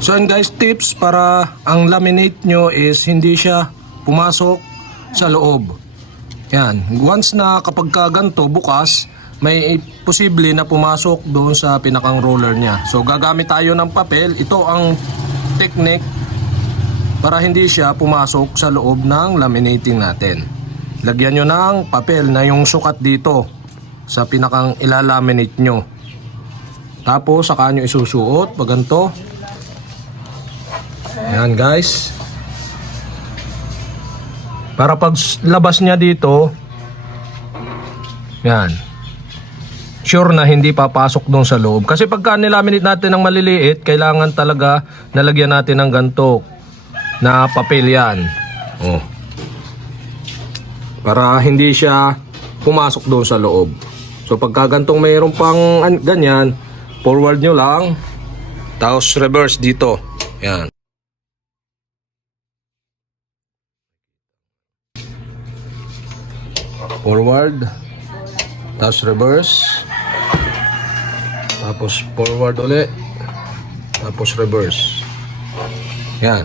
So and guys, tips para ang laminate nyo is hindi siya pumasok sa loob. Yan, once na kapag ganito bukas, may posible na pumasok doon sa pinakang roller niya. So gagamit tayo ng papel. Ito ang technique para hindi siya pumasok sa loob ng laminating natin. Lagyan nyo ng papel na yung sukat dito sa pinakang ilalaminate nyo. Tapos saka nyo isusuot pag ganito. Ayan guys. Para pag labas niya dito, yan, sure na hindi papasok doon sa loob. Kasi pagka nilaminate natin ng maliliit, kailangan talaga nalagyan natin ng ganito na papel yan. Oh. Para hindi siya pumasok doon sa loob. So pagka gantong mayroon pang ganyan, forward nyo lang, tapos reverse dito. Yan. Forward, tapos reverse, tapos forward ulit, tapos reverse. Yan.